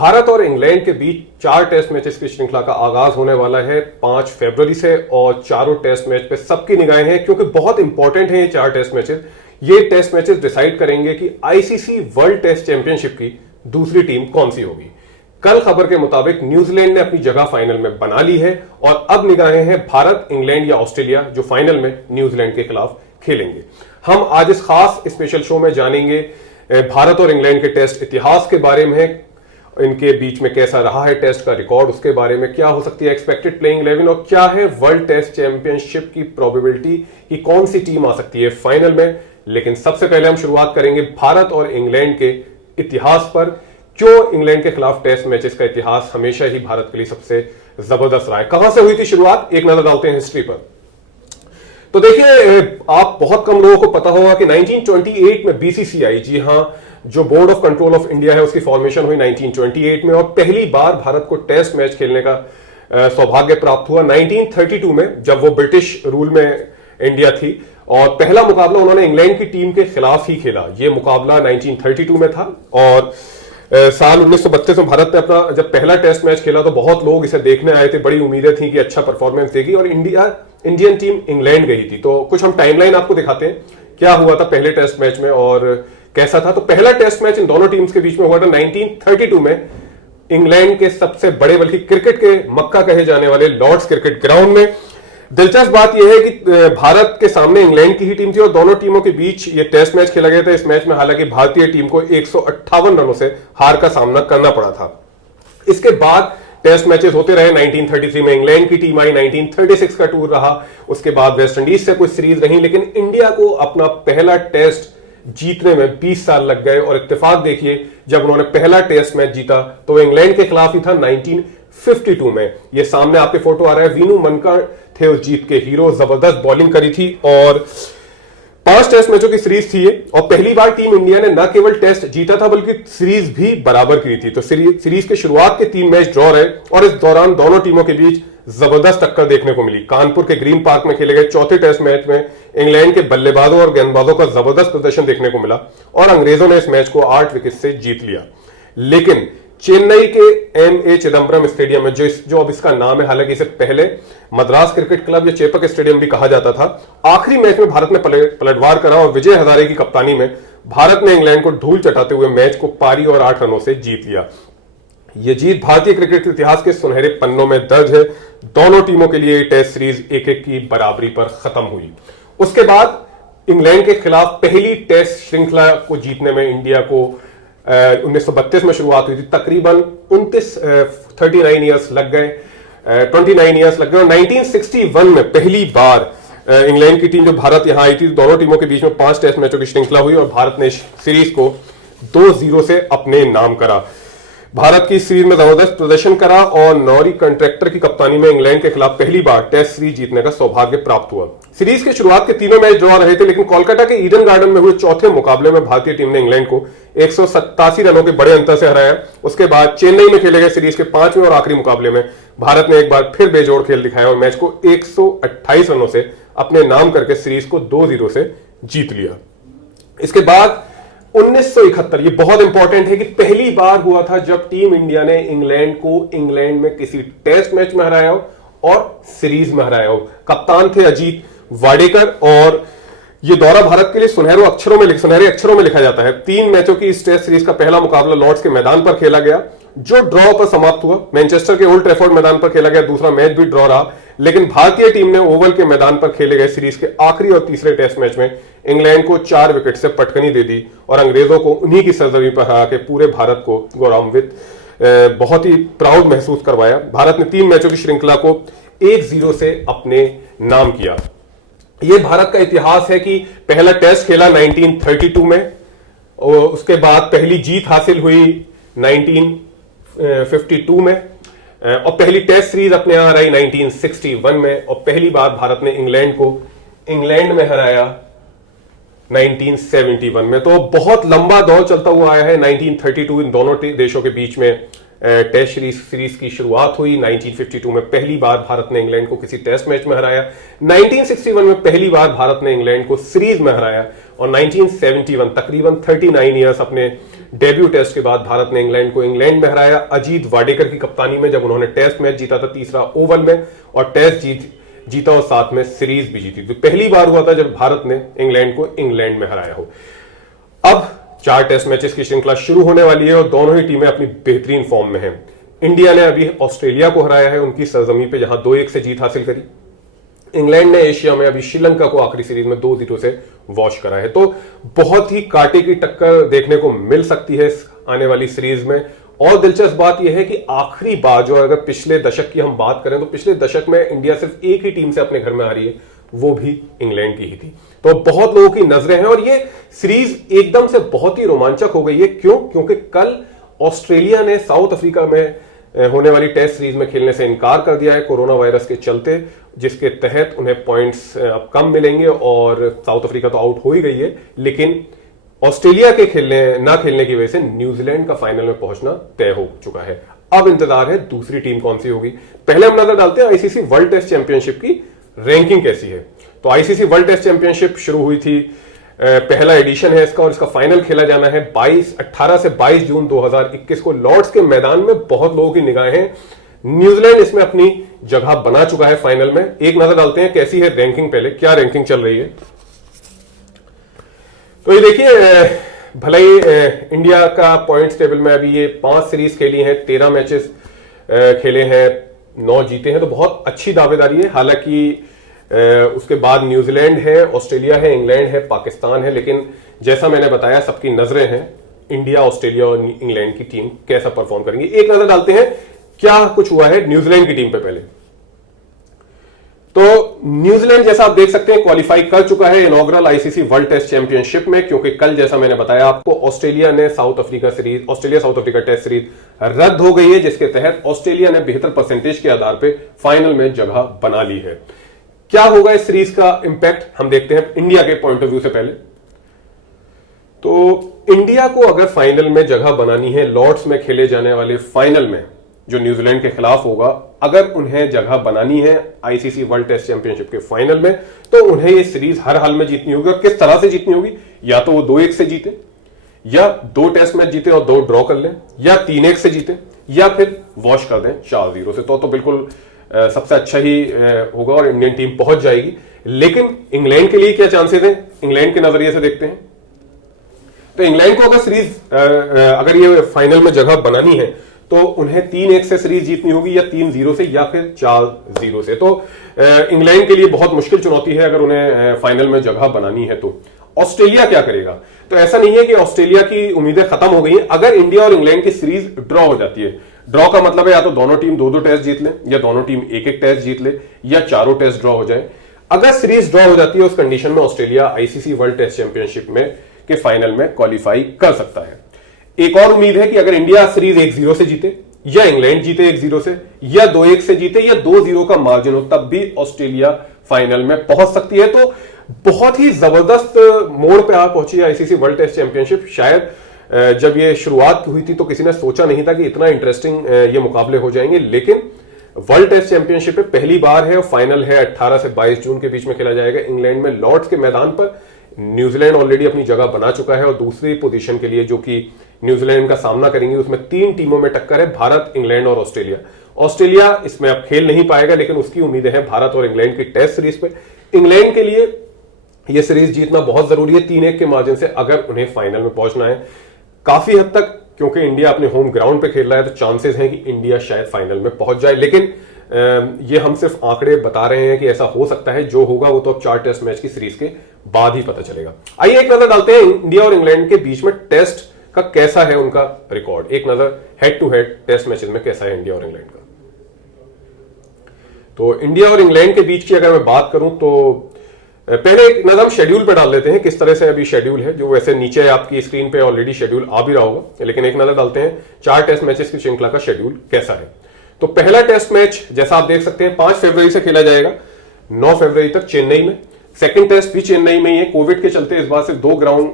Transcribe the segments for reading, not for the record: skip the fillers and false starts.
भारत और इंग्लैंड के बीच 4 test matches की श्रृंखला का आगाज होने वाला है 5 फरवरी से और चारों टेस्ट मैच पे सबकी निगाहें हैं क्योंकि बहुत इंपॉर्टेंट हैं ये 4 टेस्ट मैचेस। ये टेस्ट मैचेस डिसाइड करेंगे कि आईसीसी वर्ल्ड टेस्ट चैंपियनशिप की दूसरी टीम कौन सी होगी। कल खबर के मुताबिक न्यूजीलैंड ने अपनी जगह फाइनल में बना ली है और अब निगाहें हैं भारत, इंग्लैंड या ऑस्ट्रेलिया जो फाइनल में न्यूजीलैंड के खिलाफ खेलेंगे। हम आज इस खास स्पेशल शो में जानेंगे भारत और इंग्लैंड के टेस्ट इतिहास के बारे में, इनके बीच में कैसा रहा है टेस्ट का रिकॉर्ड, उसके बारे में क्या हो सकती है एक्सपेक्टेड प्लेइंग 11 और क्या है वर्ल्ड टेस्ट चैंपियनशिप की प्रोबेबिलिटी कि कौन सी टीम आ सकती है फाइनल में। लेकिन सबसे पहले हम शुरुआत करेंगे भारत और इंग्लैंड के इतिहास पर। क्यों इंग्लैंड के खिलाफ टेस्ट मैचेस का इतिहास हमेशा ही भारत के लिए सबसे जबरदस्त रहा है, कहां से हुई थी शुरुआत, एक नजर डालते हैं हिस्ट्री पर। तो देखिए, आप बहुत कम लोगों को पता होगा कि 1928 में बीसीसीआई, जी हां, जो board of control of India है, उसकी फॉर्मेशन हुई 1928 में और पहली बार भारत को टेस्ट मैच खेलने का सौभाग्य प्राप्त हुआ 1932 में, जब वो ब्रिटिश रूल में इंडिया थी और पहला मुकाबला उन्होंने इंग्लैंड की टीम के खिलाफ ही खेला। ये मुकाबला 1932 में था और साल 1932 में भारत ने अपना जब पहला टेस्ट मैच खेला तो बहुत लोग इसे देखने आए थे, बड़ी उम्मीदें थी कि अच्छा परफॉर्मेंस देगी और इंडियन टीम इंग्लैंड गई थी। तो कुछ हम टाइमलाइन आपको दिखाते हैं क्या हुआ था पहले टेस्ट मैच में और कैसा था। तो पहला टेस्ट मैच इन दोनों टीम्स के बीच में हुआ था 1932 में इंग्लैंड के सबसे बड़े, बल्कि क्रिकेट के मक्का कहे जाने वाले लॉर्ड्स क्रिकेट ग्राउंड में। दिलचस्प बात यह है कि भारत के सामने इंग्लैंड की ही टीम थी और दोनों टीमों के बीच ये टेस्ट मैच खेला गया था। इस मैच में हालांकि भारतीय टीम को 158 रनों से हार का सामना करना पड़ा था। इसके बाद टेस्ट मैचेस होते रहे। 1933 में इंग्लैंड की टीम आई, 1936 का टूर रहा, उसके बाद वेस्ट इंडीज से कोई सीरीज नहीं, लेकिन इंडिया को अपना पहला टेस्ट जीतने में 20 साल लग गए और इत्तेफाक देखिए, जब उन्होंने पहला टेस्ट मैच जीता तो इंग्लैंड के खिलाफ ही था 1952 में। ये सामने आपके फोटो आ रहा है, वीनू मनकर थे उस जीत के हीरो, जबरदस्त बॉलिंग करी थी और 5 टेस्ट मैचों की सीरीज थी और पहली बार टीम इंडिया ने न केवल टेस्ट जीता था बल्कि सीरीज भी बराबर की थी। तो सीरीज के शुरुआत के 3 मैच ड्रॉ रहे और इस दौरान दोनों टीमों के बीच जबरदस्त टक्कर देखने को मिली। कानपुर के ग्रीन पार्क में खेले गए चौथे टेस्ट मैच में इंग्लैंड के बल्लेबाजों और गेंदबाजों का जबरदस्त प्रदर्शन देखने को मिला और अंग्रेजों ने इस मैच को 8 विकेट से जीत लिया। लेकिन चेन्नई के एम.ए. चिदम्बरम स्टेडियम में, जो अब इसका नाम है, हालांकि इसे पहले मद्रास क्रिकेट क्लब या चेपक स्टेडियम भी कहा जाता था, आखिरी मैच में भारत ने पलटवार करा और विजय हजारे की कप्तानी में भारत ने इंग्लैंड को धूल चटाते हुए मैच को पारी और 8 रनों से जीत लिया। यह जीत भारतीय क्रिकेट के इतिहास के सुनहरे पन्नों में दर्ज है। दोनों टीमों के लिए टेस्ट सीरीज 1-1 की बराबरी पर खत्म हुई। उसके बाद इंग्लैंड के खिलाफ पहली टेस्ट श्रृंखला को जीतने में इंडिया को 1932 में शुरुआत हुई थी। तकरीबन 39 ईयर्स लग गए, 29 ईयर्स लग गए और 1961 में पहली बार इंग्लैंड की टीम जो भारत यहां आई थी, दोनों टीमों के बीच में 5 टेस्ट मैचों की श्रृंखला हुई और भारत ने इस सीरीज को 2-0 से अपने नाम करा। भारत की सीरीज में जबरदस्त प्रदर्शन करा और नॉरी कंट्रैक्टर की कप्तानी में इंग्लैंड के खिलाफ पहली बार टेस्ट सीरीज जीतने का सौभाग्य प्राप्त हुआ। सीरीज के शुरुआत के तीनों मैच ड्रॉ रहे थे, लेकिन कोलकाता के ईडन गार्डन में हुए चौथे मुकाबले में भारतीय टीम ने इंग्लैंड को 187 रनों के बड़े अंतर से हराया। उसके बाद चेन्नई में खेले गए सीरीज के 5वें और आखिरी मुकाबले में भारत ने एक बार फिर बेजोड़ खेल दिखाया और मैच को 128 रनों से अपने नाम करके सीरीज को 2-0 से जीत लिया। इसके बाद 1971, ये बहुत इंपॉर्टेंट है कि पहली बार हुआ था जब टीम इंडिया ने इंग्लैंड को इंग्लैंड में किसी टेस्ट मैच में हराया हो और सीरीज में हराया हो। कप्तान थे अजीत वाडेकर और यह दौरा भारत के लिए सुनहरे अक्षरों में लिखा जाता है। 3 मैचों की इस टेस्ट सीरीज का पहला मुकाबला लॉर्ड्स के मैदान पर खेला गया जो ड्रॉ पर समाप्त हुआ। मैनचेस्टर के ओल्ड ट्रैफोर्ड मैदान पर खेला गया दूसरा मैच भी ड्रॉ रहा, लेकिन भारतीय टीम ने ओवल के मैदान पर खेले गए सीरीज के आखिरी और तीसरे टेस्ट मैच में इंग्लैंड को 4 विकेट से पटकनी दे दी और अंग्रेजों को उन्हीं की सरजमी पर हरा के पूरे भारत को गौरवान्वित, बहुत ही प्राउड महसूस करवाया। भारत ने 3 मैचों की श्रृंखला को 1-0 से अपने नाम किया। यह भारत का इतिहास है कि पहला टेस्ट खेला 1932 में और उसके बाद पहली जीत हासिल हुई 1952 में और पहली टेस्ट सीरीज अपने यहां रही 1961 में और पहली बार भारत ने इंग्लैंड को इंग्लैंड में हराया 1971 में। तो बहुत लंबा दौर चलता हुआ आया है। 1932 इन दोनों देशों के बीच में टेस्ट सीरीज की शुरुआत हुई। 1952 में पहली बार भारत ने इंग्लैंड को किसी टेस्ट मैच में हराया। 1961 में पहली बार भारत ने इंग्लैंड को सीरीज में हराया और 1971 तकरीबन 39 ईयर्स अपने डेब्यू टेस्ट के बाद भारत ने इंग्लैंड को इंग्लैंड में हराया अजीत वाडेकर की कप्तानी में, जब उन्होंने टेस्ट मैच जीता था तीसरा ओवल में और टेस्ट जीता और साथ में सीरीज भी जीती। तो पहली बार हुआ था जब भारत ने इंग्लैंड को इंग्लैंड में हराया हो। अब 4 टेस्ट मैचेस की श्रृंखला शुरू होने वाली है और दोनों ही टीमें अपनी बेहतरीन फॉर्म में हैं। इंडिया ने अभी ऑस्ट्रेलिया को हराया है उनकी सरजमी पे, जहां 2-1 से जीत हासिल करी। इंग्लैंड ने एशिया में अभी श्रीलंका को आखिरी सीरीज में 2-0 से वॉश करा है। तो बहुत ही कांटे की टक्कर देखने को मिल सकती है आने वाली सीरीज में। और दिलचस्प बात यह है कि आखिरी बार जो अगर पिछले दशक की हम बात करें तो पिछले दशक में इंडिया सिर्फ एक ही टीम से अपने घर में हारी है, वो भी इंग्लैंड की ही थी। तो बहुत लोगों की नजरें हैं और ये सीरीज एकदम से बहुत ही रोमांचक हो गई है। क्यों? क्योंकि कल ऑस्ट्रेलिया ने साउथ अफ्रीका में होने वाली टेस्ट सीरीज में खेलने से इनकार कर दिया है कोरोना वायरस के चलते, जिसके तहत उन्हें पॉइंट्स अब कम मिलेंगे और साउथ अफ्रीका तो आउट हो ही गई है। लेकिन ऑस्ट्रेलिया के ना खेलने की वजह से न्यूजीलैंड का फाइनल में पहुंचना तय हो चुका है। अब इंतजार है दूसरी टीम कौन सी होगी। पहले हम नजर डालते हैं आईसीसी वर्ल्ड टेस्ट चैंपियनशिप की रैंकिंग कैसी है। तो आईसीसी वर्ल्ड टेस्ट चैंपियनशिप शुरू हुई थी, पहला एडिशन है इसका और इसका फाइनल खेला जाना है 18 से 22 जून 2021 को लॉर्ड्स के मैदान में। बहुत लोगों की निगाहें हैं, न्यूजीलैंड इसमें अपनी जगह बना चुका है फाइनल में। एक नजर डालते हैं कैसी है रैंकिंग, पहले क्या रैंकिंग चल रही है। तो ये देखिए, भले ही इंडिया का पॉइंट्स टेबल में अभी ये 5 सीरीज खेली हैं, 13 मैचेस खेले हैं, 9 जीते हैं, तो बहुत अच्छी दावेदारी है। हालांकि उसके बाद न्यूजीलैंड है, ऑस्ट्रेलिया है, इंग्लैंड है, पाकिस्तान है, लेकिन जैसा मैंने बताया सबकी नजरें हैं इंडिया, ऑस्ट्रेलिया और इंग्लैंड की टीम कैसा परफॉर्म करेंगी। एक नजर डालते हैं क्या कुछ हुआ है न्यूजीलैंड की टीम पे पहले। तो न्यूजीलैंड जैसा आप देख सकते हैं क्वालिफाई कर चुका है inaugural ICC world test championship में, क्योंकि कल जैसा मैंने बताया आपको Australia South Africa test series रद्द हो गई है, जिसके तहत ऑस्ट्रेलिया ने बेहतर परसेंटेज के आधार पर फाइनल में जगह बना ली है। क्या होगा इस सीरीज का इंपैक्ट हम देखते हैं इंडिया के पॉइंट ऑफ व्यू से पहले। तो इंडिया को अगर फाइनल में जगह बनानी है, लॉर्ड्स में खेले जाने वाले फाइनल में जो न्यूजीलैंड के खिलाफ होगा, अगर उन्हें जगह बनानी है आईसीसी वर्ल्ड टेस्ट चैंपियनशिप के फाइनल में, तो उन्हें ये सीरीज हर हाल में जीतनी होगी। और किस तरह से जीतनी होगी? या तो वो 2-1 से जीते, या 2 टेस्ट मैच जीते और 2 ड्रॉ कर लें, या 3-1 से जीते, या फिर वॉश कर दें 4-0 से। तो बिल्कुल सबसे अच्छा ही होगा और इंडियन टीम पहुंच जाएगी। लेकिन इंग्लैंड के लिए क्या चांसेस हैं, इंग्लैंड के नजरिए से देखते हैं। तो इंग्लैंड को अगर सीरीज अगर ये फाइनल में जगह बनानी है तो उन्हें 3-1 से सीरीज जीतनी होगी, या 3-0 से, या फिर 4-0 से। तो इंग्लैंड के लिए बहुत मुश्किल चुनौती है अगर उन्हें फाइनल में जगह बनानी है। तो ऑस्ट्रेलिया क्या करेगा? तो ऐसा नहीं है कि ऑस्ट्रेलिया की उम्मीदें खत्म हो गई हैं। अगर इंडिया और इंग्लैंड की सीरीज ड्रॉ हो जाती है, ड्रॉ का मतलब है या तो दोनों टीम 2-2 टेस्ट जीत ले, या दोनों टीम 1-1 टेस्ट जीत ले, या चारों टेस्ट ड्रॉ हो जाए। अगर सीरीज ड्रॉ हो जाती है उस कंडीशन में Australia ICC world test championship में के फाइनल में क्वालिफाई कर सकता है। एक और उम्मीद है कि अगर इंडिया सीरीज 1-0 से जीते, या इंग्लैंड जीते 1-0 से, या 2-1 से जीते, या 2-0 का मार्जिन हो, तब भी ऑस्ट्रेलिया फाइनल में पहुंच सकती है। तो बहुत ही जबरदस्त मोड़ पे आ पहुंची आईसीसी वर्ल्ड टेस्ट चैंपियनशिप। शायद जब ये शुरुआत हुई थी तो किसी ने सोचा नहीं था कि इतना इंटरेस्टिंग ये मुकाबले हो जाएंगे, लेकिन वर्ल्ड टेस्ट चैंपियनशिप में पहली बार है और फाइनल है 18 से 22 जून के बीच में खेला जाएगा इंग्लैंड में लॉर्ड्स के मैदान पर। न्यूजीलैंड ऑलरेडी अपनी जगह बना चुका है और दूसरी पोजीशन के लिए जो कि न्यूजीलैंड का सामना करेंगे उसमें 3 टीमों में टक्कर है, भारत, इंग्लैंड और ऑस्ट्रेलिया। ऑस्ट्रेलिया इसमें अब खेल नहीं पाएगा, लेकिन उसकी उम्मीदें हैं भारत और इंग्लैंड की टेस्ट सीरीज पे। इंग्लैंड के लिए यह सीरीज जीतना बहुत जरूरी है 3-1 के मार्जिन से, अगर उन्हें फाइनल में पहुंचना है। काफी हद तक क्योंकि इंडिया अपने होम ग्राउंड पे खेल रहा है तो चांसेस हैं कि इंडिया शायद फाइनल में पहुंच जाए, लेकिन ये हम सिर्फ आंकड़े बता रहे हैं कि ऐसा हो सकता है। जो होगा वो तो अब 4 टेस्ट मैच की सीरीज के बाद ही पता चलेगा। आइए एक नजर डालते हैं इंडिया और इंग्लैंड के बीच में टेस्ट का कैसा है उनका रिकॉर्ड। एक नजर head to head test matches में कैसा है इंडिया और इंग्लैंड का। तो इंडिया और इंग्लैंड के बीच की अगर मैं बात करूं तो पहले एक नजर हम शेड्यूल पे डाल लेते हैं, किस तरह से अभी शेड्यूल है, जो वैसे नीचे आपकी स्क्रीन पे ऑलरेडी शेड्यूल आ भी रहा होगा, लेकिन एक नजर डालते हैं 4 टेस्ट मैचेस की श्रृंखला का शेड्यूल कैसा है। तो पहला टेस्ट मैच जैसा आप देख सकते हैं 5 फरवरी से खेला जाएगा 9 फरवरी तक चेन्नई में। सेकंड टेस्ट भी चेन्नई में ही है, कोविड के चलते इस बार सिर्फ 2 ग्राउंड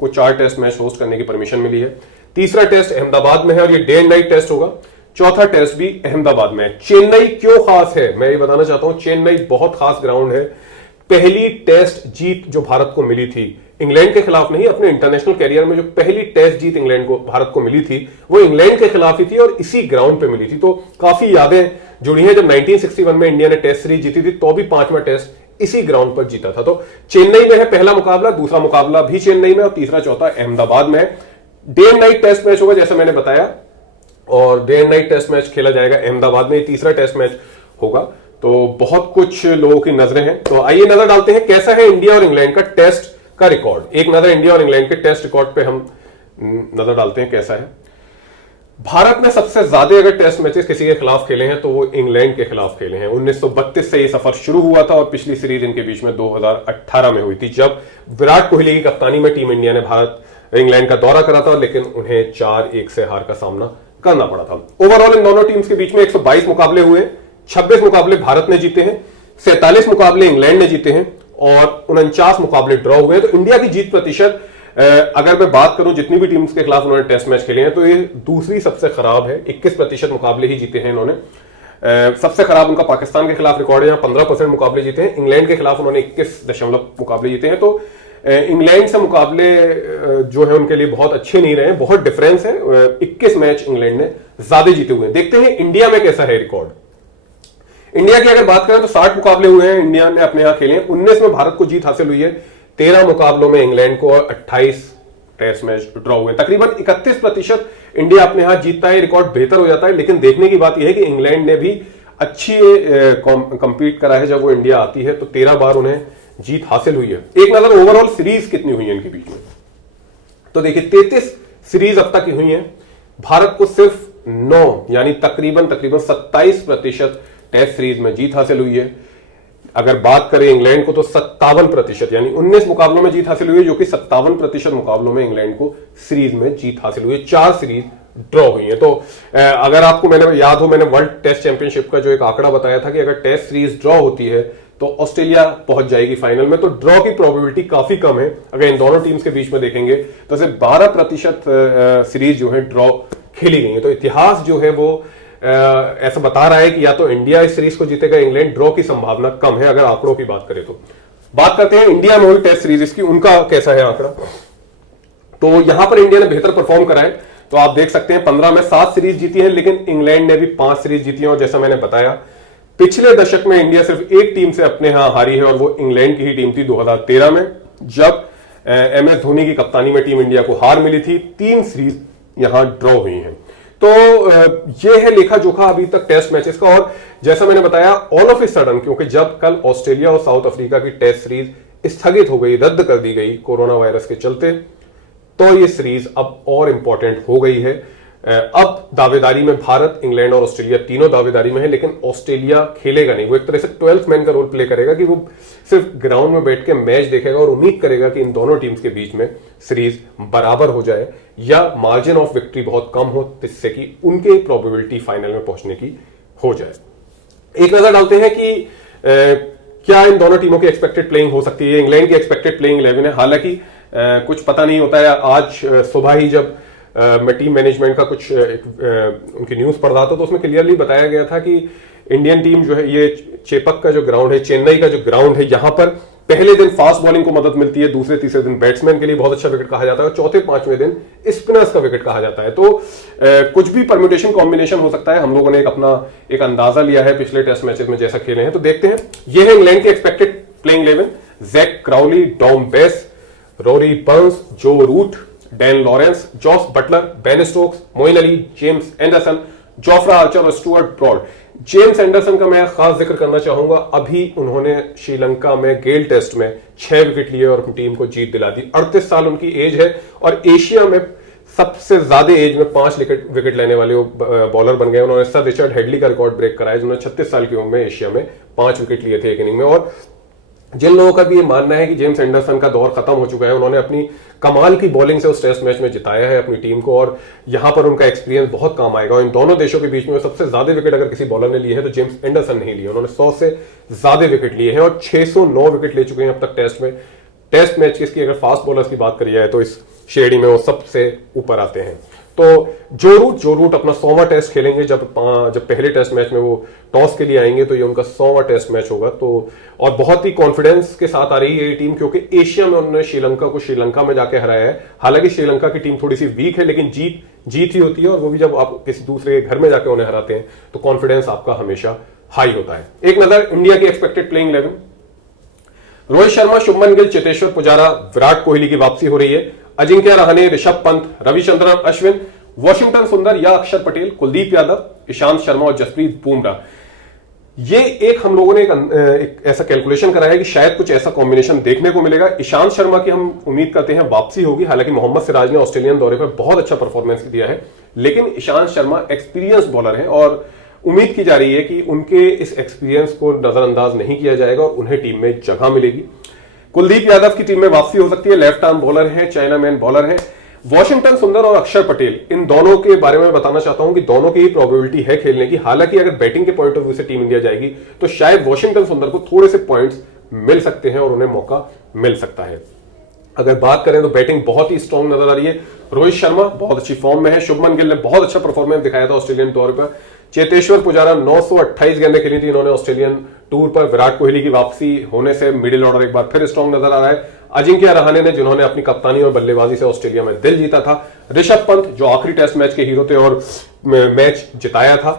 को 4 टेस्ट मैच होस्ट करने की परमिशन मिली है। तीसरा टेस्ट अहमदाबाद में है और ये डे एंड नाइट टेस्ट होगा। चौथा टेस्ट भी अहमदाबाद में है। चेन्नई क्यों खास है मैं ये बताना चाहता हूं। चेन्नई बहुत खास ग्राउंड है। पहली टेस्ट जीत जो भारत को मिली थी इंग्लैंड के खिलाफ नहीं, अपने इंटरनेशनल कैरियर में जो पहली टेस्ट जीत इंग्लैंड को, भारत को मिली थी वो इंग्लैंड के खिलाफ ही थी और इसी ग्राउंड पे मिली थी। तो काफी यादें जुड़ी हैं। जब 1961 में इंडिया ने टेस्ट सीरीज जीती थी तो भी 5वां टेस्ट इसी ग्राउंड पर जीता था। तो चेन्नई में है पहला मुकाबला, दूसरा मुकाबला भी चेन्नई में और तीसरा चौथा अहमदाबाद में। Day and night test match होगा जैसा मैंने बताया, और day and night test match खेला जाएगा अहमदाबाद में। तीसरा टेस्ट मैच होगा। तो बहुत कुछ लोगों की नजरें हैं। तो आइए नजर डालते हैं कैसा है इंडिया और इंग्लैंड का टेस्ट का रिकॉर्ड। एक नजर इंडिया और इंग्लैंड के टेस्ट रिकॉर्ड पे हम नजर डालते हैं कैसा है। भारत ने सबसे ज्यादा अगर टेस्ट मैचेस किसी के खिलाफ खेले हैं तो वो इंग्लैंड के खिलाफ खेले हैं। 1932 से ये सफर शुरू हुआ था और पिछली सीरीज इनके बीच में 2018 में हुई थी, जब विराट कोहली की कप्तानी में टीम इंडिया ने इंग्लैंड का दौरा करा था, लेकिन उन्हें 4-1 से हार का सामना करना पड़ा था। ओवरऑल इन दोनों टीम्स के बीच में 122 मुकाबले हुए, 26 मुकाबले भारत ने जीते हैं, 47 मुकाबले इंग्लैंड ने जीते हैं और 49 मुकाबले ड्रॉ हुए हैं। तो इंडिया की जीत प्रतिशत अगर मैं बात करूं जितनी भी टीम्स के खिलाफ उन्होंने टेस्ट मैच खेले हैं तो ये दूसरी सबसे खराब है। 21% मुकाबले ही जीते हैं इन्होंने। सबसे खराब उनका पाकिस्तान के खिलाफ रिकॉर्ड है, यहाँ 15% मुकाबले जीते हैं। इंग्लैंड के खिलाफ उन्होंने 21 मुकाबले जीते हैं। तो इंग्लैंड से मुकाबले जो है उनके लिए बहुत अच्छे नहीं रहे, बहुत डिफरेंस है। 21 मैच इंग्लैंड ने ज्यादा जीते हुए हैं। देखते हैं इंडिया में कैसा है रिकॉर्ड। इंडिया की अगर बात करें तो 60 मुकाबले हुए हैं इंडिया ने अपने यहां खेले हैं। 19 में भारत को जीत हासिल हुई है, 13 मुकाबलों में इंग्लैंड को और 28 टेस्ट मैच ड्रॉ हुए। तकरीबन 31% इंडिया अपने यहां जीतता है, रिकॉर्ड बेहतर हो जाता है। लेकिन देखने की बात यह है कि इंग्लैंड ने भी अच्छी कंपीट करा है। जब वो इंडिया आती है तो 13 बार उन्हें जीत हासिल हुई है। एक नजर ओवरऑल सीरीज कितनी हुई है इनके बीच में, तो देखिए 33 सीरीज अब तक की हुई है। भारत को सिर्फ 9 यानी तकरीबन 27% टेस्ट सीरीज में जीत हासिल हुई है। अगर बात करें इंग्लैंड को तो 57% यानी 19 मुकाबलों में जीत हासिल हुई है, जो कि 57% मुकाबलों में इंग्लैंड को सीरीज में जीत हासिल हुई है। 4 सीरीज ड्रॉ हुई है। तो अगर आपको मैंने याद हो, मैंने वर्ल्ड टेस्ट चैंपियनशिप का जो एक आंकड़ा बताया था कि अगर टेस्ट सीरीज ड्रॉ होती है तो ऑस्ट्रेलिया पहुंच जाएगी फाइनल में। तो ड्रॉ की प्रोबेबिलिटी काफी कम है। अगर इन दोनों टीम्स के बीच में देखेंगे तो सिर्फ 12% सीरीज जो है ड्रॉ खेली गई है। तो इतिहास जो है वो ऐसा बता रहा है कि या तो इंडिया इस सीरीज को जीतेगा, इंग्लैंड, ड्रॉ की संभावना कम है अगर आंकड़ों की बात करें तो। बात करते हैं इंडिया में हुई टेस्ट सीरीज की, उनका कैसा है आंकड़ा। तो यहां पर इंडिया ने बेहतर परफॉर्म करा है। तो आप देख सकते हैं 15 में 7 सीरीज जीती है, लेकिन इंग्लैंड ने भी 5 सीरीज जीती है। और जैसा मैंने बताया पिछले दशक में इंडिया सिर्फ एक टीम से अपने यहां हारी है और वो इंग्लैंड की ही टीम थी 2013 में, जब MS धोनी की कप्तानी में टीम इंडिया को हार मिली थी। 3 सीरीज यहां ड्रॉ हुई हैं। तो ये है लेखा जोखा अभी तक टेस्ट मैचेस का। और जैसा मैंने बताया ऑल ऑफ ए सडन, क्योंकि जब कल ऑस्ट्रेलिया और साउथ अफ्रीका की टेस्ट सीरीज स्थगित हो गई, रद्द कर दी गई कोरोना वायरस के चलते, तो ये सीरीज अब और इंपॉर्टेंट हो गई है। अब दावेदारी में भारत, इंग्लैंड और ऑस्ट्रेलिया तीनों दावेदारी में है, लेकिन ऑस्ट्रेलिया खेलेगा नहीं। वो एक तरह से 12th मैन का रोल प्ले करेगा कि वो सिर्फ ग्राउंड में बैठ के मैच देखेगा और उम्मीद करेगा कि इन दोनों टीम्स के बीच में सीरीज बराबर हो जाए या मार्जिन ऑफ विक्ट्री बहुत कम हो, जिससे कि उनके प्रोबेबिलिटी फाइनल में पहुंचने की हो जाए। एक नजर डालते हैं कि क्या इन दोनों टीमों की एक्सपेक्टेड प्लेइंग हो सकती है। इंग्लैंड की एक्सपेक्टेड प्लेइंग 11 है, हालांकि कुछ पता नहीं होता है। आज सुबह ही जब मैं टीम मैनेजमेंट का कुछ उनकी न्यूज पढ़ रहा था तो उसमें क्लियरली बताया गया था कि इंडियन टीम जो है, ये चेपक का जो ग्राउंड है, चेन्नई का जो ग्राउंड है, यहां पर पहले दिन फास्ट बॉलिंग को मदद मिलती है, दूसरे तीसरे दिन बैट्समैन के लिए बहुत अच्छा विकेट कहा जाता है और चौथे पांचवें दिन स्पिनर्स का विकेट कहा जाता है। तो कुछ भी परम्यूटेशन कॉम्बिनेशन हो सकता है। हम लोगों ने एक अंदाजा लिया है पिछले टेस्ट मैचेस में जैसा खेले हैं। तो देखते हैं, यह है इंग्लैंड की expected playing 11। Jack Crawley, Dom Bess, Rory Burns, Joe Root, Dan Lawrence, Jos Buttler, Ben Stokes, Moeen Ali, James Anderson, Jofra Archer और स्टुअर्ट ब्रॉड। जेम्स एंडरसन का मैं खास जिक्र करना चाहूंगा। अभी उन्होंने श्रीलंका में गेल टेस्ट में 6 विकेट लिए और अपनी टीम को जीत दिला दी। 38 साल उनकी एज है और एशिया में सबसे ज्यादा एज में 5 विकेट लेने वाले बॉलर बन गए। उन्होंने सर रिचर्ड हेडली का रिकॉर्ड ब्रेक कराया, जिन्होंने 36 साल की उम्र में एशिया में 5 विकेट लिए थे एक इनिंग में। और जिन लोगों का भी ये मानना है कि जेम्स एंडरसन का दौर खत्म हो चुका है, उन्होंने अपनी कमाल की बॉलिंग से उस टेस्ट मैच में जिताया है अपनी टीम को और यहां पर उनका एक्सपीरियंस बहुत काम आएगा। और इन दोनों देशों के बीच में सबसे ज्यादा विकेट अगर किसी बॉलर ने लिए है तो जेम्स एंडरसन नहीं लिए। उन्होंने 100 से ज्यादा विकेट लिए हैं और 609 विकेट ले चुके हैं अब तक टेस्ट में। टेस्ट मैच की अगर फास्ट बॉलर्स की बात करी जाए तो इस श्रेणी में वो सबसे ऊपर आते हैं। तो जो रूट अपना 100वां टेस्ट खेलेंगे, जब पहले टेस्ट मैच में वो टॉस के लिए आएंगे तो ये उनका 100वां टेस्ट मैच होगा। तो और बहुत ही कॉन्फिडेंस के साथ आ रही है ये टीम, क्योंकि एशिया में उन्होंने श्रीलंका में जाके हराया है। हालांकि श्रीलंका की टीम थोड़ी सी वीक है, लेकिन जीत ही होती है, और वो भी जब आप किसी दूसरे घर में जाके उन्हें हराते हैं तो कॉन्फिडेंस आपका हमेशा हाई होता है। एक नजर इंडिया की एक्सपेक्टेड प्लेइंग 11। रोहित शर्मा, शुभमन गिल, चेतेश्वर पुजारा, विराट कोहली की वापसी हो रही है। अजिंक्य रहाणे, ऋषभ पंत, रविचंद्रन अश्विन, वॉशिंगटन सुंदर या अक्षर पटेल, कुलदीप यादव, ईशांत शर्मा और जसप्रीत बुमराह। ये एक हम लोगों ने एक ऐसा कैलकुलेशन करा है कि शायद कुछ ऐसा कॉम्बिनेशन देखने को मिलेगा। ईशांत शर्मा की हम उम्मीद करते हैं वापसी होगी। हालांकि मोहम्मद सिराज ने ऑस्ट्रेलियन दौरे पर बहुत अच्छा परफॉर्मेंस दिया है, लेकिन ईशांत शर्मा एक्सपीरियंस बॉलर है और उम्मीद की जा रही है कि उनके इस एक्सपीरियंस को नजरअंदाज नहीं किया जाएगा और उन्हें टीम में जगह मिलेगी। कुलदीप यादव की टीम में वापसी हो सकती है, लेफ्ट आर्म बॉलर है, चाइनामैन बॉलर है। वॉशिंगटन सुंदर और अक्षर पटेल, इन दोनों के बारे में बताना चाहता हूं कि दोनों की ही प्रोबेबिलिटी है खेलने की। हालांकि अगर बैटिंग के पॉइंट ऑफ व्यू से टीम इंडिया जाएगी तो शायद वॉशिंगटन सुंदर को थोड़े से पॉइंट्स मिल सकते हैं और उन्हें मौका मिल सकता है। अगर बात करें तो बैटिंग बहुत ही स्ट्रांग नजर आ रही है। रोहित शर्मा बहुत अच्छी फॉर्म में है, शुभमन गिल ने बहुत अच्छा परफॉर्मेंस दिखाया था ऑस्ट्रेलियन दौर पर। चेतेश्वर पुजारा 928 गेंदें खेली थी इन्होंने ऑस्ट्रेलियन टूर पर। विराट कोहली की वापसी होने से मिडिल ऑर्डर एक बार फिर स्ट्रांग नजर आ रहा है। अजिंक्य रहाणे ने, जिन्होंने अपनी कप्तानी और बल्लेबाजी से ऑस्ट्रेलिया में दिल जीता था। ऋषभ पंत, जो आखिरी टेस्ट मैच के हीरो थे और मैच जिताया था।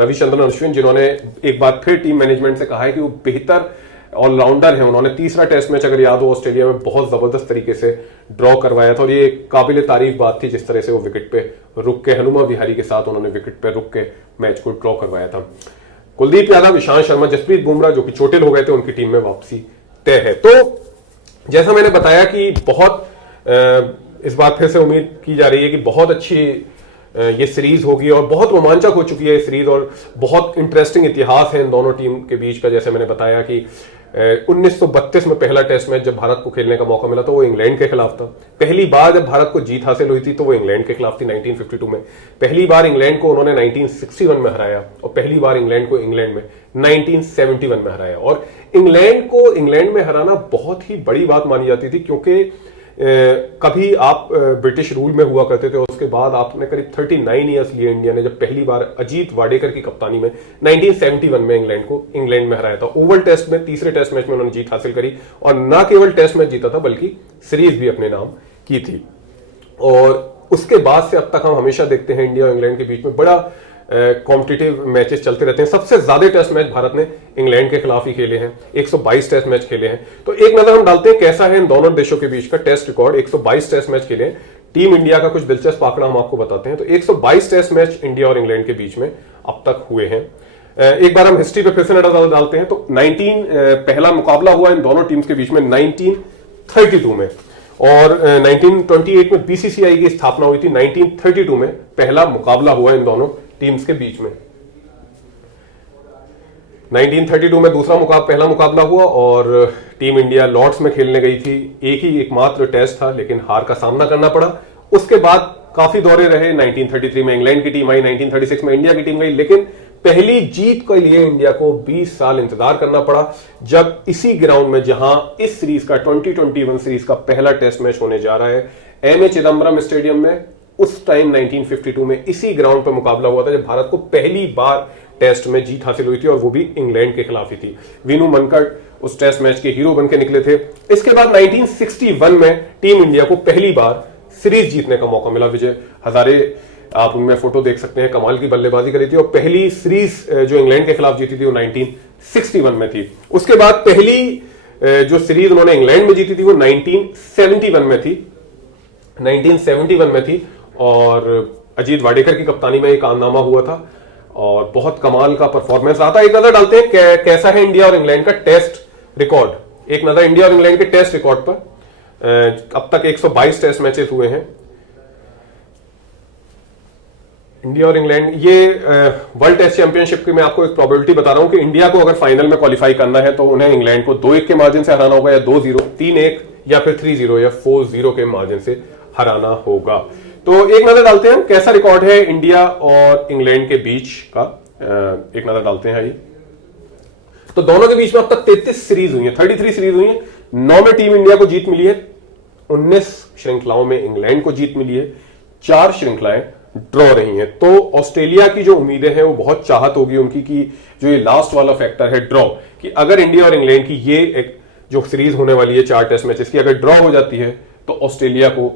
रविचंद्रन अश्विन, जिन्होंने एक बार फिर टीम मैनेजमेंट से कहा है कि वो बेहतर ऑलराउंडर है। उन्होंने तीसरा टेस्ट मैच, अगर याद हो, ऑस्ट्रेलिया में बहुत जबरदस्त तरीके से ड्रॉ करवाया था और ये काबिल तारीफ बात थी जिस तरह से वो विकेट पे रुक के, हनुमा विहारी के साथ उन्होंने विकेट पे रुक के मैच को ड्रॉ करवाया था। कुलदीप यादव, ईशांत शर्मा, जसप्रीत बुमराह, जो कि चोटिल हो गए थे, उनकी टीम में वापसी तय है। तो जैसा मैंने बताया कि बहुत इस बात फिर से उम्मीद की जा रही है कि बहुत अच्छी ये सीरीज होगी और बहुत रोमांचक हो चुकी है ये सीरीज और बहुत इंटरेस्टिंग इतिहास है इन दोनों टीम के बीच का। जैसे मैंने बताया कि 1932 में पहला टेस्ट मैच जब भारत को खेलने का मौका मिला तो वो इंग्लैंड के खिलाफ था। पहली बार जब भारत को जीत हासिल हुई थी तो वो इंग्लैंड के खिलाफ थी 1952 में। पहली बार इंग्लैंड को उन्होंने 1961 में हराया और पहली बार इंग्लैंड को इंग्लैंड में 1971 में हराया। और इंग्लैंड को इंग्लैंड में हराना बहुत ही बड़ी बात मानी जाती थी, क्योंकि कभी आप ब्रिटिश रूल में हुआ करते थे, उसके बाद आपने करीब 39 ईयर्स लिए इंडिया ने, जब पहली बार अजीत वाडेकर की कप्तानी में 1971 में इंग्लैंड को इंग्लैंड में हराया था। ओवल टेस्ट में तीसरे टेस्ट मैच में उन्होंने जीत हासिल करी और न केवल टेस्ट मैच जीता था बल्कि सीरीज भी अपने नाम की थी। और उसके बाद से अब तक हम हमेशा देखते हैं इंडिया और इंग्लैंड के बीच में बड़ा कॉम्पिटिटिव मैचेस चलते रहते हैं। सबसे ज्यादा टेस्ट मैच भारत ने इंग्लैंड के खिलाफ ही खेले हैं, 122 टेस्ट मैच खेले हैं। तो एक नजर हम डालते हैं कैसा है इन दोनों देशों के बीच का टेस्ट रिकॉर्ड। 122 टेस्ट मैच खेले हैं। टीम इंडिया का कुछ दिलचस्प आंकड़ा हम आपको बताते हैं। तो 122 टेस्ट मैच इंडिया और इंग्लैंड के बीच में अब तक हुए हैं। एक बार हम हिस्ट्री पे फिर से नजर डालते हैं तो पहला मुकाबला हुआ इन दोनों टीम्स के बीच में 1932 में, और 1928 में बीसीसीआई की स्थापना हुई थी। 1932 में पहला मुकाबला हुआ इन दोनों टीम्स के बीच में। 1932 में पहला मुकाबला हुआ और टीम इंडिया लॉर्ड्स में खेलने गई थी। एकमात्र टेस्ट था, लेकिन हार का सामना करना पड़ा। उसके बाद काफी दौरे रहे। 1933 में इंग्लैंड की टीम आई, 1936 में इंडिया की टीम गई, लेकिन पहली जीत के लिए इंडिया को 20 साल इंतजार करना पड़ा, जब इसी ग्राउंड में, जहां इस सीरीज का 2021 सीरीज का पहला टेस्ट मैच होने जा रहा है, एमए चिदम्बरम स्टेडियम में, उस टाइम 1952 में इसी ग्राउंड पर मुकाबला हुआ था जब भारत को पहली बार टेस्ट में जीत हासिल हुई थी और वो भी इंग्लैंड के खिलाफ ही थी। वीनू मनकट उस टेस्ट मैच के हीरो बनकर निकले थे। इसके बाद 1961 में टीम इंडिया को पहली बार सीरीज जीतने का मौका मिला। विजय हजारे, आप उनमें फोटो देख सकते हैं, कमाल की बल्लेबाजी करी थी और पहली सीरीज जो इंग्लैंड के खिलाफ जीती थी वो 1961 में थी। उसके बाद पहली जो सीरीज उन्होंने इंग्लैंड में जीती थी वो 1971 में थी और अजीत वाडेकर की कप्तानी में एक कारनामा हुआ था और बहुत कमाल का परफॉर्मेंस रहा था। एक नजर डालते हैं कैसा है इंडिया और इंग्लैंड का टेस्ट रिकॉर्ड। एक नजर इंडिया और इंग्लैंड के टेस्ट रिकॉर्ड पर। अब तक 122 टेस्ट मैचेस हुए हैं इंडिया और इंग्लैंड। ये वर्ल्ड टेस्ट चैंपियनशिप की मैं आपको एक प्रोबेबिलिटी बता रहा हूं कि इंडिया को अगर फाइनल में क्वालिफाई करना है तो उन्हें इंग्लैंड को 2-1 के मार्जिन से हराना होगा, या 2-0, 3-1 या फिर 3-0 या 4-0 के मार्जिन से हराना होगा। तो एक नजर डालते हैं कैसा रिकॉर्ड है इंडिया और इंग्लैंड के बीच का। एक नजर डालते हैं जी। तो दोनों के बीच में अब तक 33 सीरीज हुई है, 33 सीरीज हुई है। 9 में टीम इंडिया को जीत मिली है, 19 श्रृंखलाओं में इंग्लैंड को जीत मिली है। 4 श्रृंखलाएं ड्रॉ रही हैं। तो ऑस्ट्रेलिया की जो उम्मीदें हैं वो बहुत चाहत होगी उनकी कि जो ये लास्ट वाला फैक्टर है ड्रॉ, कि अगर इंडिया और इंग्लैंड की ये एक जो सीरीज होने वाली है 4 टेस्ट मैचेस की, अगर ड्रॉ हो जाती है तो ऑस्ट्रेलिया को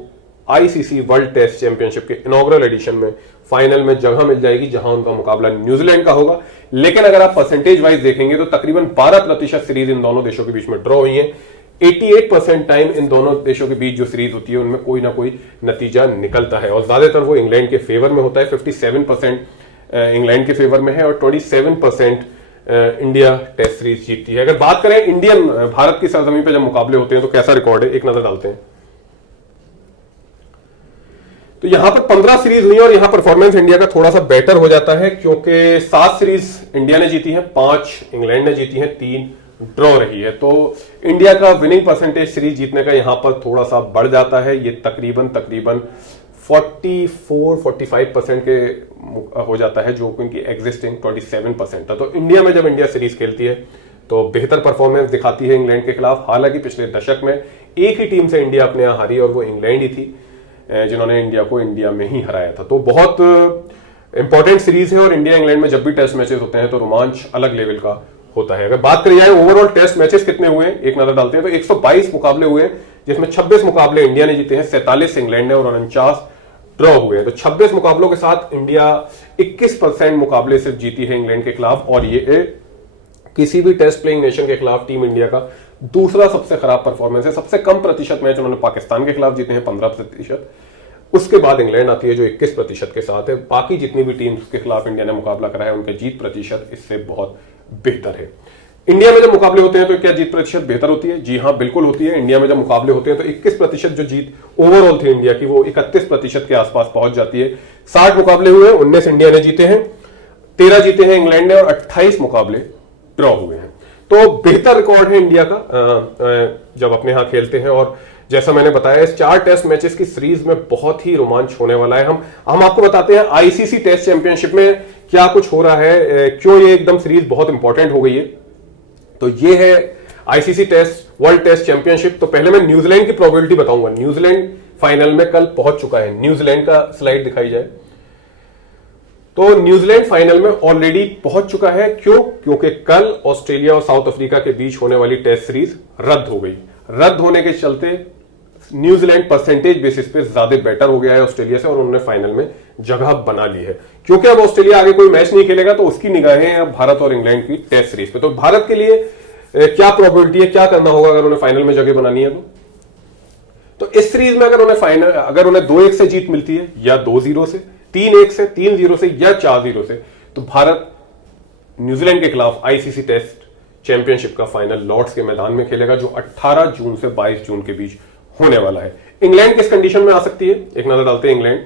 आईसीसी वर्ल्ड टेस्ट चैंपियनशिप के इनॉग्रल एडिशन में फाइनल में जगह मिल जाएगी, जहां उनका मुकाबला न्यूजीलैंड का होगा। लेकिन अगर आप परसेंटेज वाइज देखेंगे तो तकरीबन 12% सीरीज इन दोनों देशों के बीच में ड्रॉ हुई है। 88% टाइम इन दोनों देशों के बीच जो सीरीज होती है उनमें कोई ना कोई नतीजा निकलता है, और ज्यादातर वो इंग्लैंड के फेवर में होता है। 57% इंग्लैंड के फेवर में है और 27% इंडिया टेस्ट सीरीज जीतती है। अगर बात करें इंडियन भारत की सरजमीन पर जब मुकाबले होते हैं तो कैसा रिकॉर्ड है, एक नजर डालते हैं। तो यहां पर 15 सीरीज हुई और यहां परफॉर्मेंस इंडिया का थोड़ा सा बेटर हो जाता है, क्योंकि 7 सीरीज इंडिया ने जीती है, 5 इंग्लैंड ने जीती है, 3 ड्रॉ रही है। तो इंडिया का विनिंग परसेंटेज सीरीज जीतने का यहां पर थोड़ा सा बढ़ जाता है, ये तकरीबन 44-45% के हो जाता है, जो उनकी एग्जिस्टिंग 27% था। तो इंडिया में जब इंडिया सीरीज खेलती है तो बेहतर परफॉर्मेंस दिखाती है इंग्लैंड के खिलाफ। हालांकि पिछले दशक में एक ही टीम से इंडिया अपने यहां हारी और वो इंग्लैंड ही थी, जिन्होंने इंडिया को इंडिया में ही हराया था। तो बहुत इंपॉर्टेंट सीरीज है और इंडिया इंग्लैंड में जब भी टेस्ट मैचेस होते हैं तो रोमांच अलग लेवल का होता है। अगर बात करी जाए ओवरऑल टेस्ट मैचेस कितने हुए हैं, एक नजर डालते हैं तो 122 मुकाबले हुए हैं, जिसमें 26 मुकाबले इंडिया ने जीते हैं, 47 इंग्लैंड ने और 49 ड्रॉ हुए हैं। तो 26 मुकाबलों के साथ इंडिया 21% मुकाबले सिर्फ जीती है इंग्लैंड के खिलाफ, और ये किसी भी टेस्ट प्लेइंग नेशन के खिलाफ टीम इंडिया का दूसरा सबसे खराब परफॉर्मेंस है। सबसे कम प्रतिशत मैच उन्होंने पाकिस्तान के खिलाफ जीते हैं 15%, उसके बाद इंग्लैंड आती है जो 21% के साथ है। बाकी जितनी भी टीम्स के खिलाफ इंडिया ने मुकाबला करा है उनके जीत प्रतिशत इससे बहुत बेहतर है। इंडिया में जब मुकाबले होते हैं तो क्या जीत प्रतिशत बेहतर होती है? जी हां, बिल्कुल होती है। इंडिया में जब मुकाबले होते हैं तो 21% जो जीत ओवरऑल थी इंडिया की वो 31% के आसपास पहुंच जाती है। 60 मुकाबले हुए, 19 इंडिया ने जीते हैं, 13 जीते हैं इंग्लैंड ने और 28 मुकाबले ड्रॉ हुए हैं। तो बेहतर रिकॉर्ड है इंडिया का जब अपने यहां खेलते हैं। और जैसा मैंने बताया इस 4 टेस्ट मैचेस की सीरीज में बहुत ही रोमांच होने वाला है। हम आपको बताते हैं आईसीसी टेस्ट चैंपियनशिप में क्या कुछ हो रहा है, क्यों ये एकदम सीरीज बहुत इंपॉर्टेंट हो गई है। तो ये है ICC test world test championship. तो पहले मैं न्यूजीलैंड की प्रोबेबिलिटी बताऊंगा। न्यूजीलैंड फाइनल में कल पहुंच चुका है। न्यूजीलैंड का स्लाइड दिखाई जाए तो न्यूजीलैंड फाइनल में ऑलरेडी पहुंच चुका है। क्यों? क्योंकि कल ऑस्ट्रेलिया और साउथ अफ्रीका के बीच होने वाली टेस्ट सीरीज रद्द हो गई। रद्द होने के चलते न्यूजीलैंड परसेंटेज बेसिस पे ज्यादा बेटर हो गया है ऑस्ट्रेलिया से और उन्होंने फाइनल में जगह बना ली है। क्योंकि अब ऑस्ट्रेलिया आगे कोई मैच नहीं खेलेगा तो उसकी निगाहें अब भारत और इंग्लैंड की टेस्ट सीरीज पे। तो भारत के लिए क्या प्रोबेबिलिटी है, क्या करना होगा अगर उन्हें फाइनल में जगह बनानी है? तो इस सीरीज में अगर उन्हें 2-1 से जीत मिलती है या 2-0 से, 3-1 से, 3-0 से या 4-0 से, तो भारत न्यूजीलैंड के खिलाफ आईसीसी टेस्ट चैंपियनशिप का फाइनल लॉर्ड्स के मैदान में खेलेगा, जो 18 जून से 22 जून के बीच होने वाला है। इंग्लैंड किस कंडीशन में आ सकती है, एक नजर डालते हैं इंग्लैंड।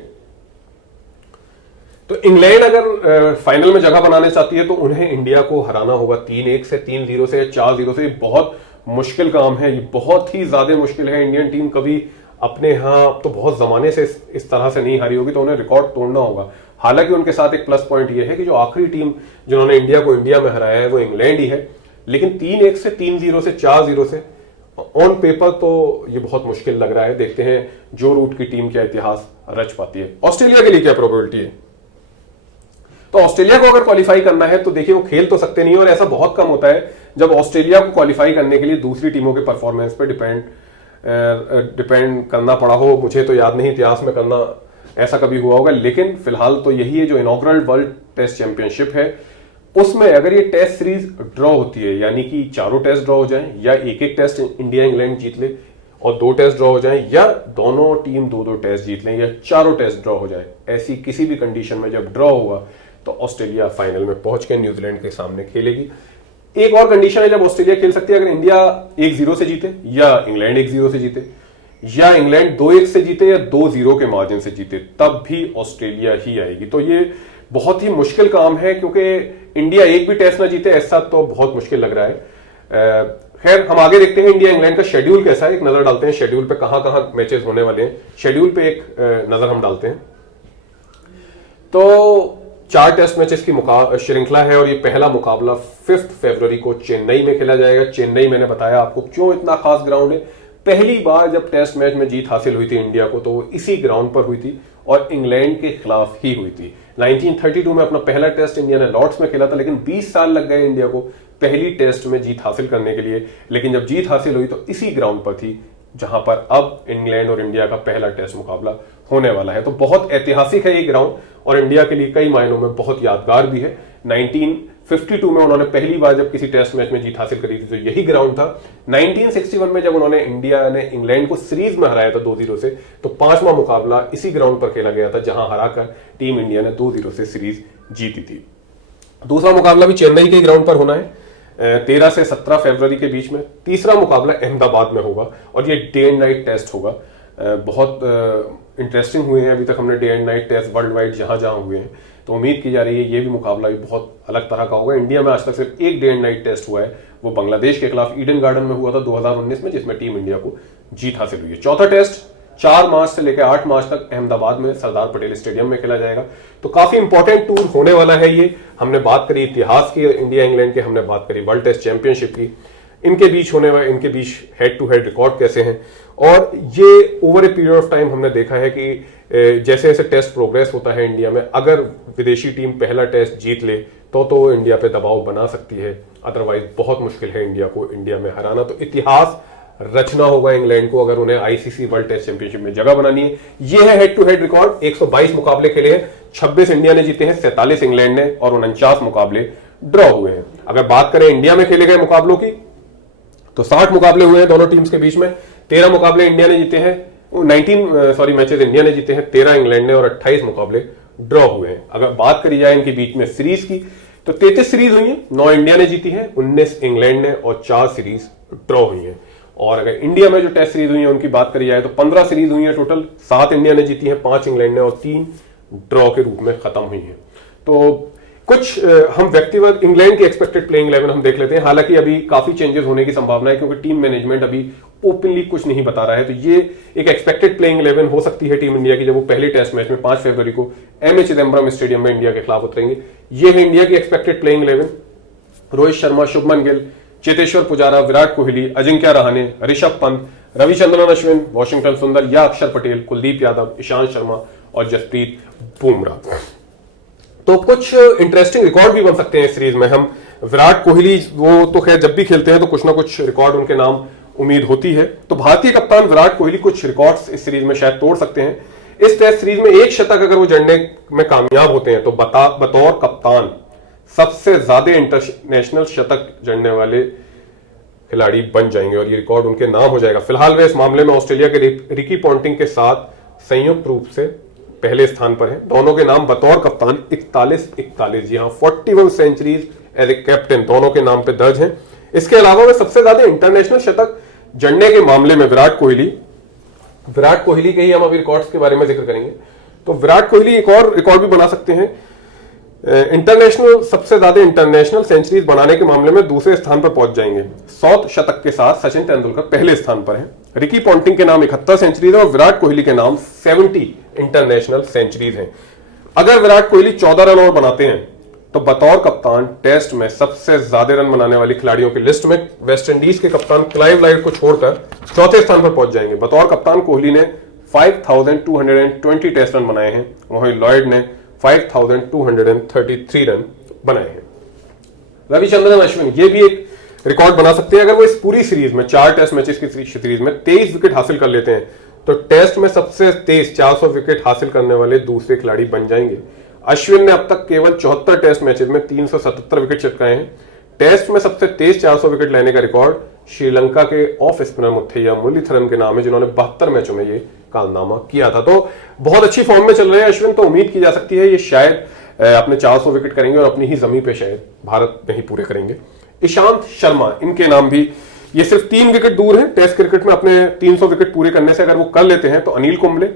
तो इंग्लैंड अगर फाइनल में जगह बनाने चाहती है तो उन्हें इंडिया को हराना होगा 3-1 से, 3-0 से, 4-0 से। बहुत मुश्किल काम है, ये बहुत ही ज्यादा मुश्किल है। इंडियन टीम कभी अपने यहां तो बहुत जमाने से इस तरह से नहीं हारी होगी, तो उन्हें रिकॉर्ड तोड़ना होगा। हालांकि उनके साथ एक प्लस पॉइंट यह है कि जो आखिरी टीम जिन्होंने इंडिया को इंडिया में हराया है वो इंग्लैंड ही है। लेकिन 3-1 से, 3-0 से, 4-0 से ऑन पेपर तो ये बहुत मुश्किल लग रहा है। देखते हैं जो रूट की टीम क्या इतिहास रच पाती है। ऑस्ट्रेलिया के लिए क्या प्रोबेबिलिटी है? तो ऑस्ट्रेलिया को अगर क्वालिफाई करना है तो देखिए वो खेल तो सकते नहीं, और ऐसा बहुत कम होता है जब ऑस्ट्रेलिया को क्वालिफाई करने के लिए दूसरी टीमों के परफॉर्मेंस पे डिपेंड करना पड़ा हो। मुझे तो याद नहीं इतिहास में करना ऐसा कभी हुआ होगा, लेकिन फिलहाल तो यही है। जो इनॉग्रल वर्ल्ड टेस्ट चैंपियनशिप है उसमें अगर ये टेस्ट सीरीज ड्रॉ होती है, यानी कि चारों टेस्ट ड्रॉ हो जाएं या एक टेस्ट इंडिया इंग्लैंड जीत ले और 2 टेस्ट ड्रॉ हो जाएं, या दोनों टीम 2-2 टेस्ट जीत लें, या चारों टेस्ट ड्रॉ हो जाए, ऐसी किसी भी कंडीशन में जब ड्रॉ हुआ तो ऑस्ट्रेलिया फाइनल में पहुंच के न्यूजीलैंड के सामने खेलेगी। एक और कंडीशन है जब ऑस्ट्रेलिया खेल सकती है, अगर इंडिया 1-0 से जीते या इंग्लैंड 1-0 से जीते या इंग्लैंड 2-1 से जीते या 2-0 के मार्जिन से जीते, तब भी ऑस्ट्रेलिया ही आएगी। तो ये बहुत ही मुश्किल काम है, क्योंकि इंडिया एक भी टेस्ट ना जीते ऐसा तो बहुत मुश्किल लग रहा है। खैर हम आगे देखते हैं इंडिया इंग्लैंड का शेड्यूल कैसा है, एक नजर डालते हैं शेड्यूल पे कहां कहां मैचेस होने वाले हैं। शेड्यूल पे एक नजर हम डालते हैं। तो 4 टेस्ट मैचेस की श्रृंखला है और ये पहला मुकाबला 5 फरवरी को चेन्नई में खेला जाएगा। चेन्नई मैंने बताया आपको क्यों इतना खास ग्राउंड है। पहली बार जब टेस्ट मैच में जीत हासिल हुई थी इंडिया को तो वो इसी ग्राउंड पर हुई थी और इंग्लैंड के खिलाफ ही हुई थी। 1932 में अपना पहला टेस्ट इंडिया ने लॉर्ड्स में खेला था, लेकिन 20 साल लग गए इंडिया को पहली टेस्ट में जीत हासिल करने के लिए। लेकिन जब जीत हासिल हुई तो इसी ग्राउंड पर थी जहां पर अब इंग्लैंड और इंडिया का पहला टेस्ट मुकाबला होने वाला है। तो बहुत ऐतिहासिक है ये ग्राउंड और इंडिया के लिए कई मायनों में बहुत यादगार भी है। 1952 में उन्होंने पहली बार जब किसी टेस्ट मैच में जीत हासिल करी थी तो यही ग्राउंड था। 1961 में जब उन्होंने इंडिया ने इंग्लैंड को सीरीज में हराया था 2-0 से, तो 5वां मुकाबला इसी ग्राउंड पर खेला गया था जहां हराकर टीम इंडिया ने 2-0 से सीरीज जीती थी। दूसरा मुकाबला भी चेन्नई के ग्राउंड पर होना है 13 से 17 फरवरी के बीच में। तीसरा मुकाबला अहमदाबाद में होगा और ये डे एंड नाइट टेस्ट होगा। बहुत इंटरेस्टिंग हुए हैं अभी तक हमने day and night test worldwide जहां जहां हुए हैं, तो उम्मीद की जा रही है ये भी मुकाबला भी बहुत अलग तरह का होगा। इंडिया में आज तक सिर्फ एक डे एंड नाइट टेस्ट हुआ है, वो बांग्लादेश के खिलाफ ईडन गार्डन में हुआ था 2019 में, जिसमें टीम इंडिया को जीत हासिल हुई है। चौथा टेस्ट 4 मार्च से लेकर 8 मार्च तक अहमदाबाद में सरदार पटेल स्टेडियम में खेला जाएगा। तो काफी इंपॉर्टेंट टूर होने वाला है ये। हमने बात करी इतिहास की इंडिया इंग्लैंड के, हमने बात करी वर्ल्ड टेस्ट चैंपियनशिप की, इनके बीच होने वाले इनके बीच हेड टू हेड रिकॉर्ड कैसे हैं, और ये over a period of time हमने देखा है कि जैसे जैसे टेस्ट प्रोग्रेस होता है इंडिया में, अगर विदेशी टीम पहला टेस्ट जीत ले तो इंडिया पे दबाव बना सकती है, अदरवाइज बहुत मुश्किल है इंडिया को इंडिया में हराना। तो इतिहास रचना होगा इंग्लैंड को अगर उन्हें आईसीसी वर्ल्ड टेस्ट चैंपियनशिप में जगह बनानी है। यह है हेड टू हेड रिकॉर्ड। 122 मुकाबले खेले हैं, 26 इंडिया ने जीते हैं, 47 इंग्लैंड ने, और 49 मुकाबले ड्रॉ हुए हैं। अगर बात करें इंडिया में खेले गए मुकाबलों की तो 60 मुकाबले हुए हैं दोनों टीम्स के बीच में। 13 मुकाबले इंडिया ने जीते हैं, 19 मैचेस इंडिया ने जीते हैं, 13 इंग्लैंड ने, और 28 मुकाबले ड्रॉ हुए हैं। अगर बात करी जाए इनके बीच में सीरीज की तो 33 सीरीज हुई है, 9 इंडिया ने जीती है, 19 इंग्लैंड ने, और 4 सीरीज ड्रॉ हुई है। और अगर इंडिया में जो टेस्ट सीरीज हुई है उनकी बात करी जाए तो 15 सीरीज हुई है टोटल, 7 इंडिया ने जीती है, 5 इंग्लैंड ने, और 3 ड्रॉ के रूप में खत्म हुई है। तो कुछ हम व्यक्तिगत इंग्लैंड की एक्सपेक्टेड प्लेइंग 11 हम देख लेते हैं। हालांकि अभी काफी चेंजेस होने की संभावना है क्योंकि टीम मैनेजमेंट अभी ओपनली कुछ नहीं बता रहा है। तो ये एक एक्सपेक्टेड प्लेइंग 11 हो सकती है टीम इंडिया की जब वो पहले टेस्ट मैच में 5 फरवरी को एमए चिदम्बरम स्टेडियम में इंडिया के खिलाफ उतरेंगे। ये है इंडिया की expected playing 11। Rohit Sharma, Shubman Gill, Cheteshwar Pujara, Virat Kohli, Ajinkya Rahane, Rishabh Pant, Ravichandran Ashwin, Washington सुंदर या अक्षर पटेल, कुलदीप यादव, ईशांत शर्मा और जसप्रीत बुमराह। तो कुछ इंटरेस्टिंग रिकॉर्ड भी बन सकते हैं इस सीरीज में। हम विराट कोहली वो तो खैर जब भी खेलते हैं तो कुछ ना कुछ रिकॉर्ड उनके नाम उम्मीद होती है, तो भारतीय कप्तान विराट कोहली कुछ रिकॉर्ड्स इस सीरीज में शायद तोड़ सकते हैं। इस टेस्ट सीरीज में एक शतक अगर वो जड़ने में कामयाब होते हैं तो बतौर कप्तान सबसे ज्यादा इंटरनेशनल शतक जड़ने वाले खिलाड़ी बन जाएंगे और ये रिकॉर्ड उनके नाम हो जाएगा। फिलहाल वे इस मामले में ऑस्ट्रेलिया के रिकी पॉन्टिंग के साथ संयुक्त रूप से पहले स्थान पर हैं। दोनों के नाम बतौर कप्तान 41 जी हाँ 41 सेंचुरीज एज ए कैप्टन दोनों के नाम पे दर्ज हैं। इसके अलावा वे सबसे ज्यादा इंटरनेशनल शतक जड़ने के मामले में विराट कोहली के ही हम अभी रिकॉर्ड्स के बारे में जिक्र करेंगे। तो विराट कोहली एक और रिकॉर्ड भी बना सकते हैं। सबसे ज्यादा इंटरनेशनल सेंचुरीज बनाने के मामले में दूसरे स्थान पर पहुंच जाएंगे। 100 शतक के साथ सचिन तेंदुलकर पहले स्थान पर हैं। रिकी पॉन्टिंग के नाम 71 सेंचुरीज है और विराट कोहली के नाम 70 इंटरनेशनल सेंचुरीज हैं। अगर विराट कोहली 14 रन और बनाते हैं तो बतौर कप्तान टेस्ट में सबसे ज्यादा रन बनाने वाली खिलाड़ियों की लिस्ट में वेस्ट इंडीज के कप्तान क्लाइव लाइड को छोड़कर चौथे स्थान पर पहुंच जाएंगे। बतौर कप्तान कोहली ने 5220 टेस्ट रन बनाए हैं, वहीं लॉयड ने 5233 रन बनाए हैं। रविचंद्रन अश्विन ये भी एक रिकॉर्ड बना सकते हैं। अगर वो इस पूरी सीरीज में 4 टेस्ट मैचेस की सीरीज में 23 विकेट हासिल कर लेते हैं तो टेस्ट में सबसे तेज 400 विकेट हासिल करने वाले दूसरे खिलाड़ी बन जाएंगे। अश्विन ने अब तक केवल 74 टेस्ट मैचेस में 377 विकेट चटकाए हैं। टेस्ट में सबसे तेज 400 विकेट लेने का रिकॉर्ड श्रीलंका के ऑफ स्पिनर मुथैया मुरलीधरन के नाम है, जिन्होंने 72 मैचों में ये कारनामा किया था। तो बहुत अच्छी फॉर्म में चल रहे हैं अश्विन, तो उम्मीद की जा सकती है ये शायद अपने 400 विकेट करेंगे और अपनी ही जमीन पे शायद भारत में ही पूरे करेंगे। ईशांत शर्मा इनके नाम भी, ये सिर्फ 3 विकेट दूर है टेस्ट क्रिकेट में अपने 300 विकेट पूरे करने से। अगर वो कर लेते हैं तो अनिल कुंबले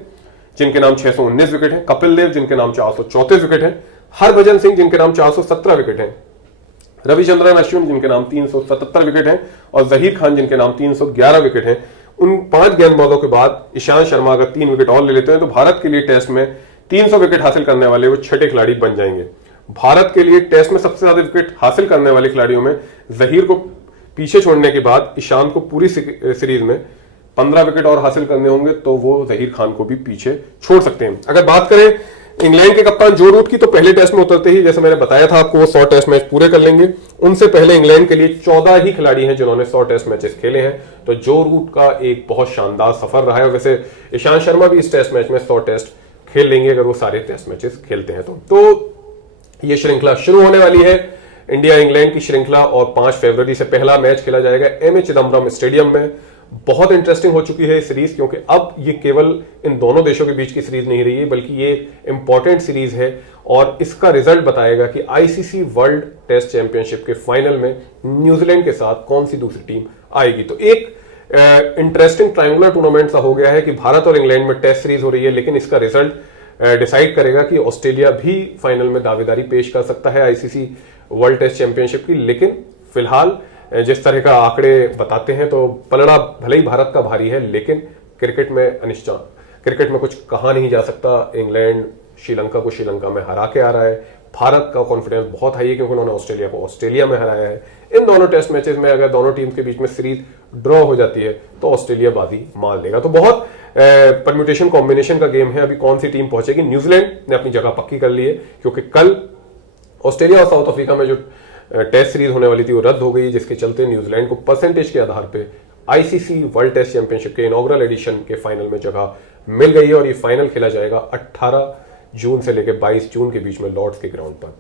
जिनके नाम 619 विकेट हैं, कपिल देव जिनके नाम 434 विकेट हैं, हरभजन सिंह जिनके नाम 417 विकेट हैं, रविचंद्रन अश्विन जिनके नाम 377 विकेट हैं और जहीर खान जिनके नाम 311 विकेट हैं। उन 5 गेंदबाजों के बाद ईशांत शर्मा अगर 3 विकेट और ले लेते हैं तो भारत के लिए टेस्ट में 300 विकेट हासिल करने वाले वो 6ठे खिलाड़ी बन जाएंगे। भारत के लिए टेस्ट में सबसे ज्यादा विकेट हासिल करने वाले खिलाड़ियों में जहीर को पीछे छोड़ने के बाद ईशांत को पूरी सीरीज में 15 विकेट और हासिल करने होंगे तो वो जहीर खान को भी पीछे छोड़ सकते हैं। अगर बात करें इंग्लैंड के कप्तान जो रूट की, तो पहले टेस्ट में उतरते ही जैसे मैंने बताया था आपको, वो 100 टेस्ट मैच पूरे कर लेंगे। उनसे पहले इंग्लैंड के लिए 14 ही खिलाड़ी हैं जिन्होंने 100 टेस्ट मैचेस खेले हैं, तो जो रूट का एक बहुत शानदार सफर रहा है। वैसे ईशांत शर्मा भी इस टेस्ट मैच में 100 टेस्ट खेल लेंगे अगर वो सारे टेस्ट मैचेस खेलते हैं तो ये श्रृंखला शुरू होने वाली है, इंडिया इंग्लैंड की श्रृंखला, और 5 फरवरी से पहला मैच खेला जाएगा एम ए चिदम्बरम स्टेडियम में। बहुत इंटरेस्टिंग हो चुकी है सीरीज, क्योंकि अब ये केवल इन दोनों देशों के बीच की सीरीज नहीं रही है, बल्कि ये इंपॉर्टेंट सीरीज है और इसका रिजल्ट बताएगा कि आईसीसी वर्ल्ड टेस्ट चैंपियनशिप के फाइनल में न्यूजीलैंड के साथ कौन सी दूसरी टीम आएगी। तो एक इंटरेस्टिंग ट्रायंगुलर टूर्नामेंट सा हो गया है कि भारत और इंग्लैंड में टेस्ट सीरीज हो रही है, लेकिन इसका रिजल्ट डिसाइड करेगा कि ऑस्ट्रेलिया भी फाइनल में दावेदारी पेश कर सकता है आईसीसी वर्ल्ड टेस्ट चैंपियनशिप की। लेकिन फिलहाल जिस तरह का आंकड़े बताते हैं तो पलड़ा भले ही भारत का भारी है, लेकिन क्रिकेट में अनिश्चित, क्रिकेट में कुछ कहा नहीं जा सकता। इंग्लैंड श्रीलंका को श्रीलंका में हरा के आ रहा है, भारत का कॉन्फिडेंस बहुत हाई है क्योंकि उन्होंने ऑस्ट्रेलिया को ऑस्ट्रेलिया में हराया है। इन दोनों टेस्ट मैचेस में अगर दोनों टीम के बीच में सीरीज ड्रॉ हो जाती है तो ऑस्ट्रेलिया बाजी मार लेगा। तो बहुत परम्यूटेशन कॉम्बिनेशन का गेम है, अभी कौन सी टीम पहुंचेगी। न्यूजीलैंड ने अपनी जगह पक्की कर ली है क्योंकि कल ऑस्ट्रेलिया और साउथ अफ्रीका में जो टेस्ट सीरीज होने वाली थी वो रद्द हो गई, जिसके चलते न्यूजीलैंड को परसेंटेज के आधार पे आईसीसी वर्ल्ड टेस्ट चैंपियनशिप के इनॉग्रल एडिशन के फाइनल में जगह मिल गई है और ये फाइनल खेला जाएगा 18 जून से लेकर 22 जून के बीच में लॉर्ड्स के ग्राउंड पर।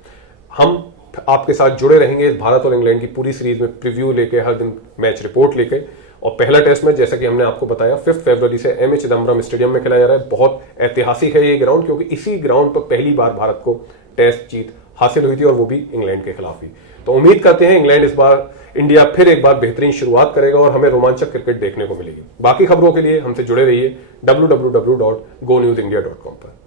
हम आपके साथ जुड़े रहेंगे भारत और इंग्लैंड की पूरी सीरीज में प्रीव्यू लेके, हर दिन मैच रिपोर्ट लेके। और पहला टेस्ट मैच जैसा कि हमने आपको बताया 5 फरवरी से एम ए चिदम्बरम स्टेडियम में खेला जा रहा है। बहुत ऐतिहासिक है ये ग्राउंड, क्योंकि इसी ग्राउंड पर पहली बार भारत को टेस्ट जीत हासिल हुई थी और वो भी इंग्लैंड के खिलाफ ही। तो उम्मीद करते हैं इंग्लैंड इस बार, इंडिया फिर एक बार बेहतरीन शुरुआत करेगा और हमें रोमांचक क्रिकेट देखने को मिलेगी। बाकी खबरों के लिए हमसे जुड़े रहिए www.gonewsindia.com पर।